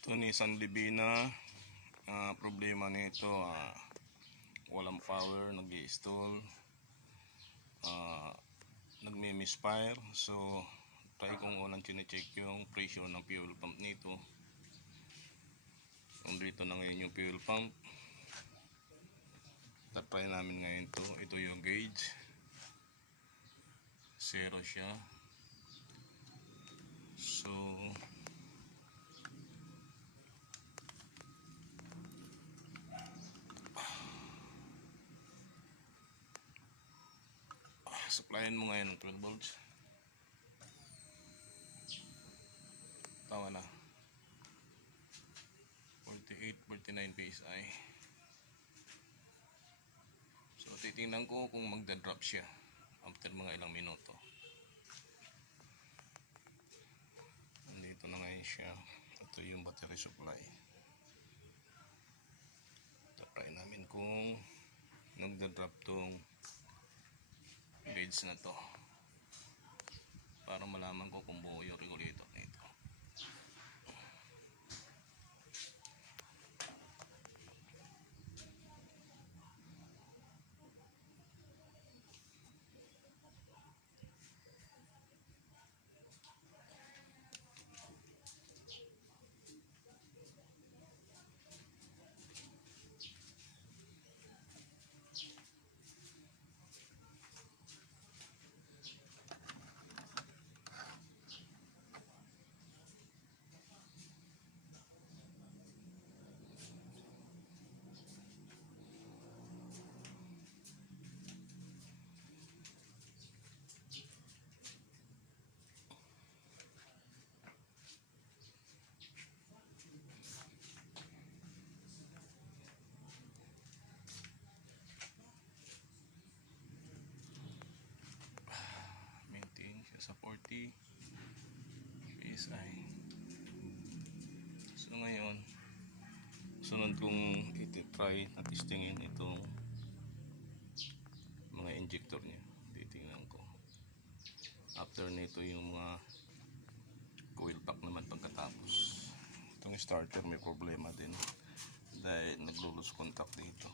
Ito Nissan Livina. Problema nito, walang power, nag-i-stall, nagme-misfire. So try kong unang chinecheck yung pressure ng fuel pump nito. Nandito na ngayon yung fuel pump. Tatry namin ngayon ito yung gauge, 0 siya. So supplyin mo ngayon ng 12 volts. Tawa na 48-49 PSI. So titingnan ko kung magda-drop siya after mga ilang minuto. Nandito na ngayon siya. Ito yung battery supply. Try namin kung nagda-drop tong gauge na to para malaman ko kung buo yung regulator nito. Sa 40 PSI. So ngayon, sunod kong iti-try na testingin itong mga injector niya. Titingnan ko. After nito yung mga coil pack naman pagkatapos. Itong starter may problema din dahil naglo-lose contact dito.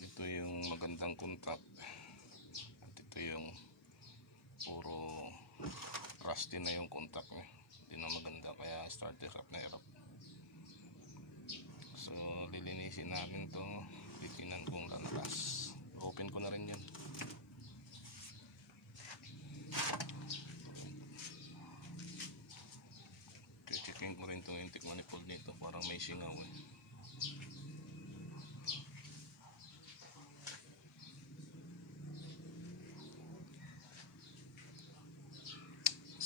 Ito yung magandang contact at ito yung puro rusty na yung contact niya, hindi na maganda, kaya starter up na hirap. So lilinisin namin to, titingnan kung lalakas. Open ko na rin yan. Checking ko rin itong intake manifold nito, parang may singaw eh.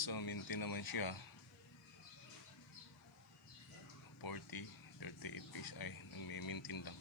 So maintain naman siya 40-38 PSI, nag-maintain lang.